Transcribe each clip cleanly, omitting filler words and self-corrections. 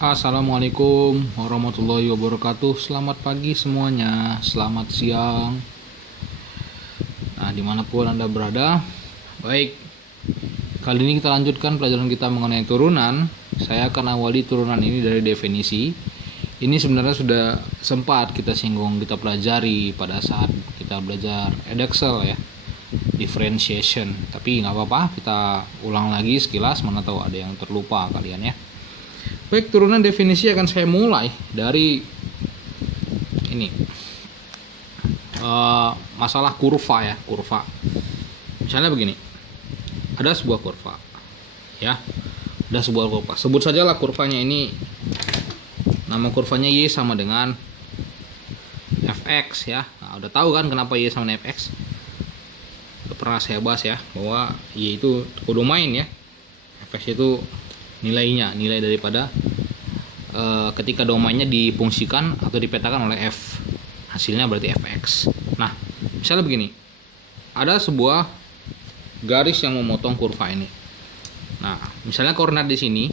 Assalamualaikum warahmatullahi wabarakatuh. Selamat pagi semuanya. Selamat siang. Nah, dimanapun Anda berada. Baik, kali ini kita lanjutkan pelajaran kita mengenai turunan. Saya akan awali turunan ini dari definisi. Ini sebenarnya sudah sempat kita singgung, kita pelajari pada saat kita belajar Edexcel ya, differentiation. Tapi nggak apa-apa, kita ulang lagi sekilas, mana tahu ada yang terlupa kalian ya. Baik, turunan definisi akan saya mulai dari ini, masalah kurva ya, kurva. Misalnya begini, ada sebuah kurva, ya, ada sebuah kurva. Sebut sajalah kurvanya ini, nama kurvanya y sama dengan fx ya. Nah, udah tahu kan kenapa y sama dengan fx? Udah pernah saya bahas ya, bahwa y itu kodomain ya, fx itu nilai daripada ketika domainnya difungsikan atau dipetakan oleh f, hasilnya berarti fx. Nah, misalnya begini, ada sebuah garis yang memotong kurva ini. Nah, misalnya koordinat di sini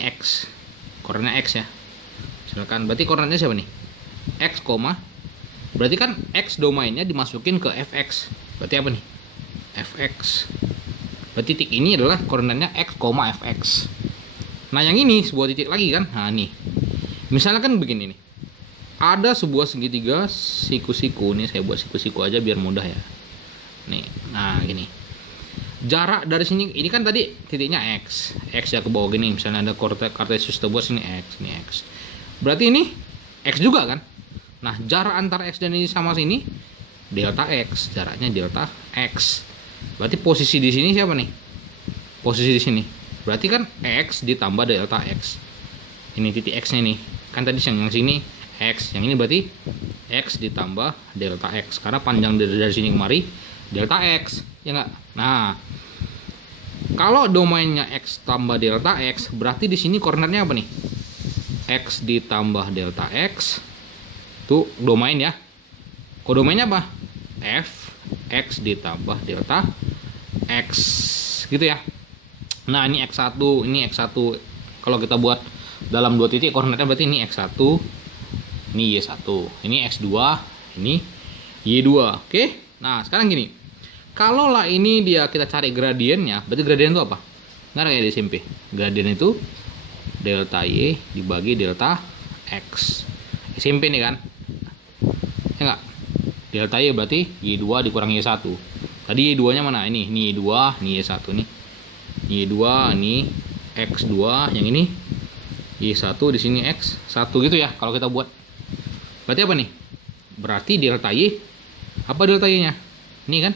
x, koordinat x ya. Misalkan berarti koordinatnya siapa nih? X, berarti kan x domainnya dimasukin ke fx. Berarti apa nih? Fx. Berarti titik ini adalah koordinatnya x, fx. Nah, yang ini sebuah titik lagi kan? Nah, nih. Misalnya kan begini nih. Ada sebuah segitiga siku-siku. Nih saya buat siku-siku aja biar mudah ya. Nih. Nah, gini. Jarak dari sini, ini kan tadi titiknya x. X ya ke bawah gini. Misalnya ada Cartesius tebus ini x, ini x. Berarti ini x juga kan? Nah, jarak antara x dan ini sama sini delta x. Jaraknya delta x. Berarti posisi di sini siapa nih? Posisi di sini. Berarti kan x ditambah delta x. Ini titik x-nya nih. Kan tadi yang sini x, yang ini berarti x ditambah delta x. Karena panjang dari sini kemari delta x, ya enggak? Nah, kalau domainnya x tambah delta x, berarti di sini koordinatnya apa nih? X ditambah delta x. Tuh domain ya. Kodomainnya apa? F x ditambah delta x gitu ya. Nah, ini x1, ini x1. Kalau kita buat dalam dua titik koordinatnya berarti ini x1, ini y1, ini x2, ini y2. Oke. Nah, sekarang gini. Kalau lah ini dia kita cari gradiennya, berarti gradien itu apa? Nggak kayak di SMP. Gradien itu delta y dibagi delta x. SMP nih kan? Ya enggak? Delta y berarti y2 dikurang y1. Tadi y2 nya mana? Ini y2, ini y1 nih. Y2 ini x2, yang ini y1, di sini x1 gitu ya kalau kita buat. Berarti apa nih? Berarti delta y, apa delta y-nya? Ini kan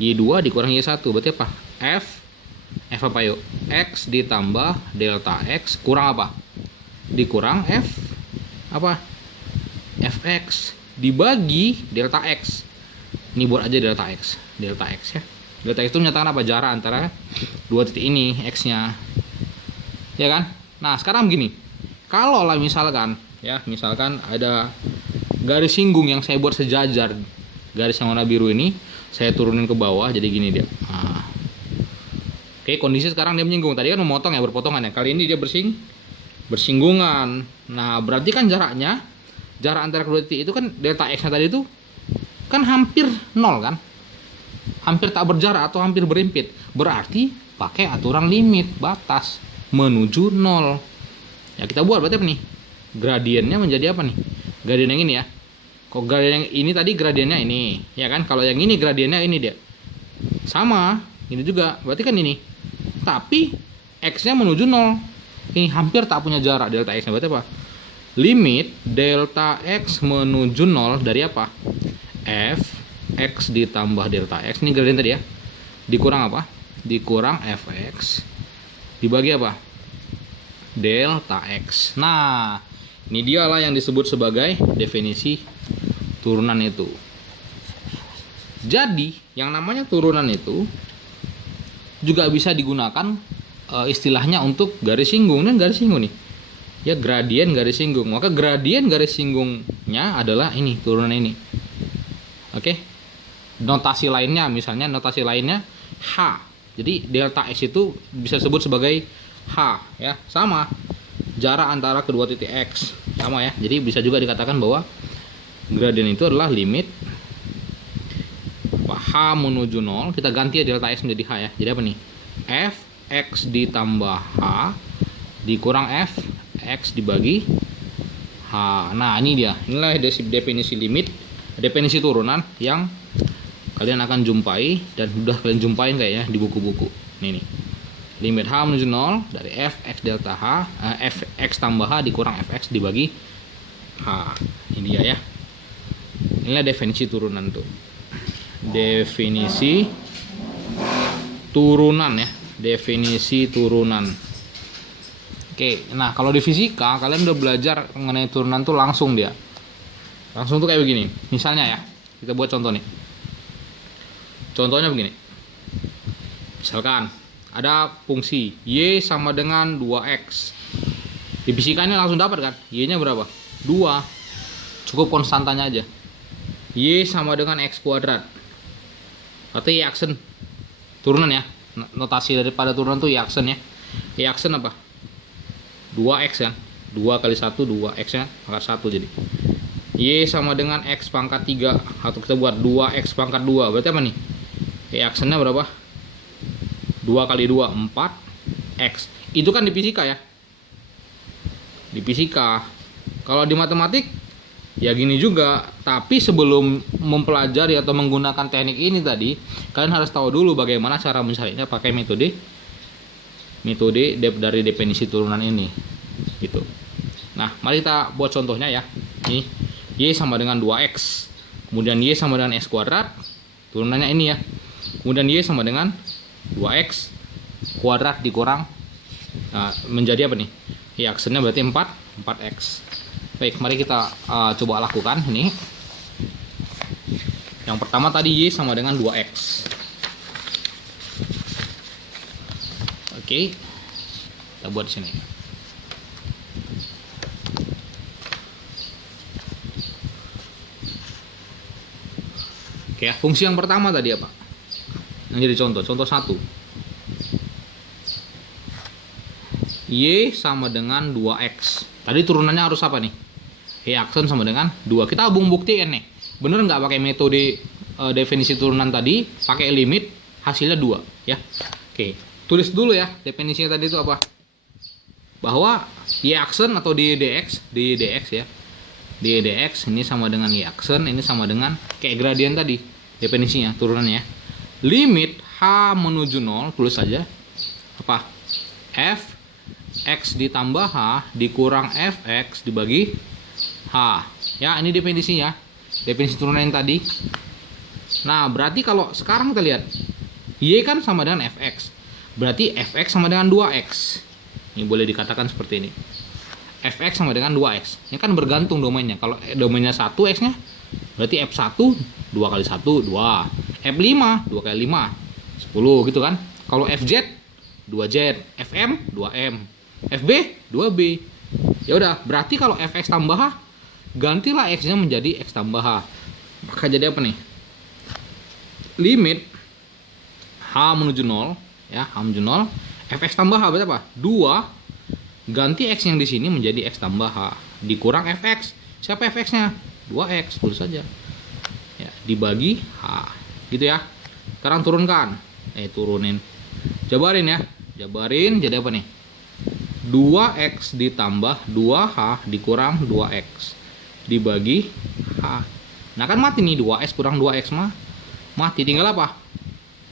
y2 dikurang y1, berarti apa? F apa yuk? X ditambah delta x kurang apa? Dikurang f apa? Fx dibagi delta x. Ini buat aja delta x ya. Delta x itu menyatakan apa? Jarak antara dua titik ini, x-nya. Ya kan? Nah, sekarang begini. Kalau lah misalkan ada garis singgung yang saya buat sejajar, garis yang warna biru ini saya turunin ke bawah, jadi gini dia. Nah. Oke, kondisi sekarang dia menyinggung. Tadi kan memotong ya, berpotongan ya. Kali ini dia bersinggungan. Nah, berarti kan jarak antara kedua titik itu kan delta x-nya tadi itu kan hampir nol kan? Hampir tak berjarak atau hampir berimpit. Berarti pakai aturan limit batas menuju nol. Ya, kita buat berarti apa nih? Gradiennya menjadi apa nih? Gradien yang ini ya. Kok gradien yang ini tadi gradiennya ini, ya kan? Kalau yang ini gradiennya ini dia. Sama, ini juga. Berarti kan ini. Tapi x-nya menuju nol. Ini hampir tak punya jarak delta x-nya. Berarti apa? Limit delta x menuju 0 dari apa? F x ditambah delta x, ini gradien tadi ya, dikurang apa? Dikurang fx dibagi apa? Delta x. Nah, ini dialah yang disebut sebagai definisi turunan itu. Jadi yang namanya turunan itu juga bisa digunakan istilahnya untuk garis singgung. Ini garis singgung nih ya, gradien garis singgung. Maka gradien garis singgungnya adalah ini, turunan ini. Oke. Notasi lainnya, misalnya notasi lainnya H. Jadi delta X itu bisa disebut sebagai H ya, sama. Jarak antara kedua titik X sama ya. Jadi bisa juga dikatakan bahwa gradien itu adalah limit H menuju 0, kita ganti ya delta X menjadi H ya. Jadi apa nih? Fx ditambah H dikurang Fx dibagi H. Nah ini dia, inilah definisi limit, definisi turunan yang kalian akan jumpai dan udah kalian jumpain kayaknya di buku-buku. Nih, limit H menuju 0 dari Fx delta H, Fx tambah H dikurang Fx dibagi H. Ini dia ya. Inilah definisi turunan tuh. Definisi turunan ya, definisi turunan. Oke, nah kalau di fisika kalian udah belajar mengenai turunan tuh langsung dia. Langsung tuh kayak begini. Misalnya ya, kita buat contoh nih. Contohnya begini. Misalkan ada fungsi y sama dengan 2x. Di fisika ini langsung dapat kan? Y-nya berapa? 2. Cukup konstantanya aja. Y sama dengan x kuadrat. Berarti y aksen turunan ya. Notasi daripada turunan tuh y aksen ya. Y aksen apa? 2x kan. 2 kali 1 2x nya pangkat 1 jadi. Y sama dengan x pangkat 3 atau kita buat 2x pangkat 2. Berarti apa nih? Y aksennya berapa? 2 kali 2 4x. Itu kan di fisika ya. Di fisika. Kalau di matematik ya gini juga, tapi sebelum mempelajari atau menggunakan teknik ini tadi, kalian harus tahu dulu bagaimana cara mencarinya pakai metode dari definisi turunan ini gitu. Nah, mari kita buat contohnya ya. Ini y sama dengan 2x. Kemudian y sama dengan x kuadrat. Turunannya ini ya. Kemudian y sama dengan 2x kuadrat dikurang menjadi apa nih? Y aksennya berarti 4x. Baik, mari kita coba lakukan ini. Yang pertama tadi y sama dengan 2x. Oke. Kita buat di sini. Oke, fungsi yang pertama tadi apa? Yang jadi contoh 1. Y sama dengan 2x. Tadi turunannya harus apa nih? Y aksen sama dengan 2. Kita hubung buktiin nih. Bener nggak pakai metode definisi turunan tadi, pakai limit, hasilnya 2 ya. Oke, tulis dulu ya definisinya tadi itu apa? Bahwa y aksen atau dx ya. dx ini sama dengan y aksen, ini sama dengan kayak gradien tadi. Definisinya turunannya. Limit h menuju 0, tulis saja apa? F x ditambah h dikurang fx dibagi h. Ya, ini definisinya. Definisi turunan yang tadi. Nah, berarti kalau sekarang kita lihat y kan sama dengan fx. Berarti fx sama dengan 2x. Ini boleh dikatakan seperti ini. Fx sama dengan 2x. Ini kan bergantung domainnya. Kalau domainnya 1 x-nya berarti f1 2 kali 1 2. F5 2 kali 5 10 gitu kan. Kalau fz 2z, fm 2m, fb 2b. Ya udah, berarti kalau fx tambah h, gantilah x-nya menjadi x tambah h. Maka jadi apa nih? Limit h menuju 0 ya, h menuju 0, fx tambah h berarti apa? 2, ganti x yang di sini menjadi x tambah h dikurang fx. Siapa fx-nya? 2x, tulis saja. Ya, dibagi h. Gitu ya. Sekarang turunkan. Turunin. Jabarin ya. Jabarin jadi apa nih? 2x ditambah 2h dikurang 2x dibagi h. Nah kan mati nih, 2x kurang 2x mah mati. Tinggal apa?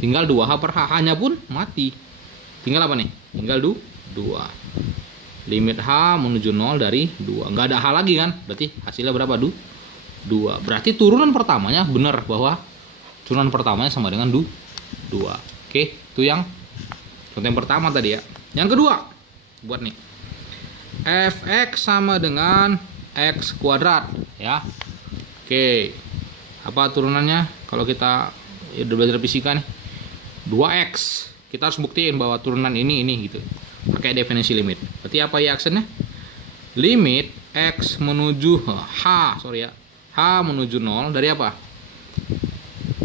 Tinggal 2h per h. H-nya pun mati. Tinggal apa nih? Tinggal 2. Limit h menuju 0 dari 2. Nggak ada h lagi kan? Berarti hasilnya berapa? 2. Berarti turunan pertamanya benar, bahwa turunan pertamanya sama dengan 2. Oke, itu yang contoh yang pertama tadi ya. Yang kedua, buat nih. Fx sama dengan x kuadrat ya. Oke. Apa turunannya? Kalau kita udah belajar fisika nih. 2x. Kita harus buktiin bahwa turunan ini gitu. Pakai definisi limit. Berarti apa ya aksennya? Limit x menuju h menuju 0 dari apa?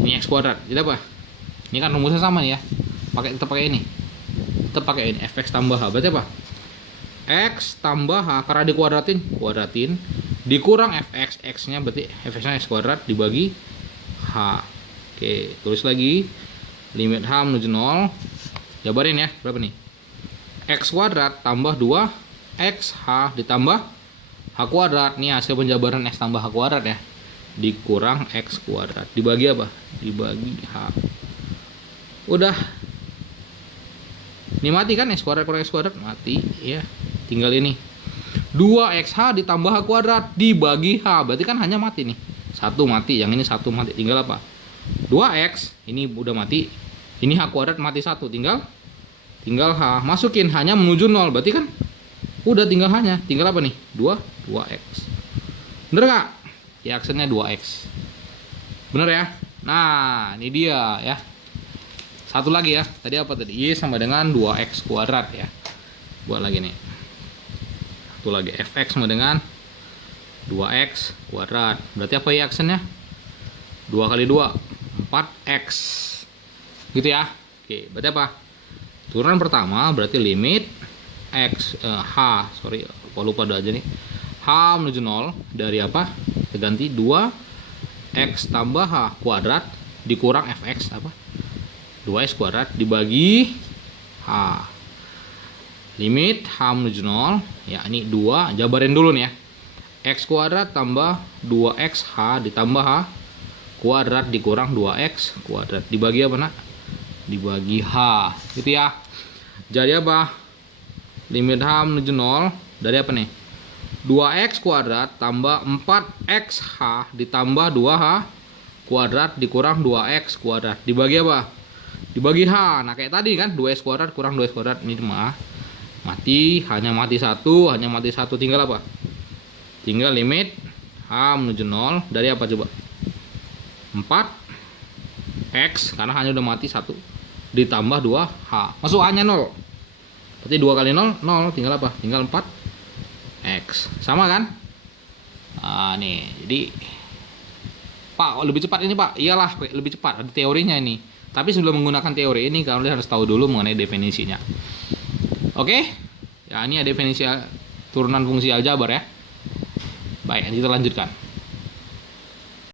Ini x kuadrat. Jadi apa? Ini kan rumusnya sama nih ya. Tetap pakai ini. tetap pakai ini fx tambah h. Berarti apa? X tambah h, karena dikuadratin, dikurang fx, x-nya berarti fx-nya x kuadrat dibagi h. Oke, tulis lagi limit h menuju 0. Jabarin ya, berapa nih? X kuadrat tambah 2 x h ditambah h kuadrat. Nih hasil penjabaran x tambah h kuadrat ya, dikurang x kuadrat dibagi apa? Dibagi h. Udah, ini mati kan, x kuadrat kurang x kuadrat mati ya. Tinggal ini 2xh ditambah h kuadrat dibagi h, berarti kan hanya mati nih, satu mati, yang ini satu mati, tinggal apa? 2x ini udah mati, ini h kuadrat mati satu, tinggal h, masukin hanya menuju 0, berarti kan udah tinggal hanya, tinggal apa nih? 2x. Bener gak? Ya aksennya 2x. Bener ya? Nah ini dia ya. Satu lagi ya, tadi apa tadi? Y sama dengan 2x kuadrat ya. Buat lagi nih. Satu lagi, fx sama dengan 2x kuadrat. Berarti apa ya aksennya? 2 kali 2, 4x. Gitu ya. Oke, berarti apa? Turunan pertama berarti limit x, lupa aja nih. H menuju 0 dari apa? Kita ganti 2x tambah h kuadrat dikurang fx apa? 2x kuadrat dibagi h. Limit h menuju 0, ya ini 2, jabarin dulu nih ya. X kuadrat tambah 2xh ditambah h kuadrat dikurang 2x kuadrat dibagi apa nak? Dibagi h, gitu ya. Jadi apa? Limit h menuju 0 dari apa nih? 2x kuadrat tambah 4xh ditambah 2h kuadrat dikurang 2x kuadrat dibagi apa? Dibagi h. Nah kayak tadi kan, 2x kuadrat kurang 2x kuadrat, ini mah mati, hanya mati satu, tinggal apa? Tinggal limit h menuju 0 dari apa coba? 4x, karena hanya udah mati satu, ditambah 2h, masuk h-nya 0, berarti 2 kali 0, 0, tinggal apa? Tinggal 4x, sama kan? Nah nih, jadi Pak lebih cepat ini Pak, iyalah lebih cepat, ada teorinya ini. Tapi sebelum menggunakan teori ini, kalian harus tahu dulu mengenai definisinya. Oke, ya ini ada definisi turunan fungsi aljabar ya. Baik, kita lanjutkan.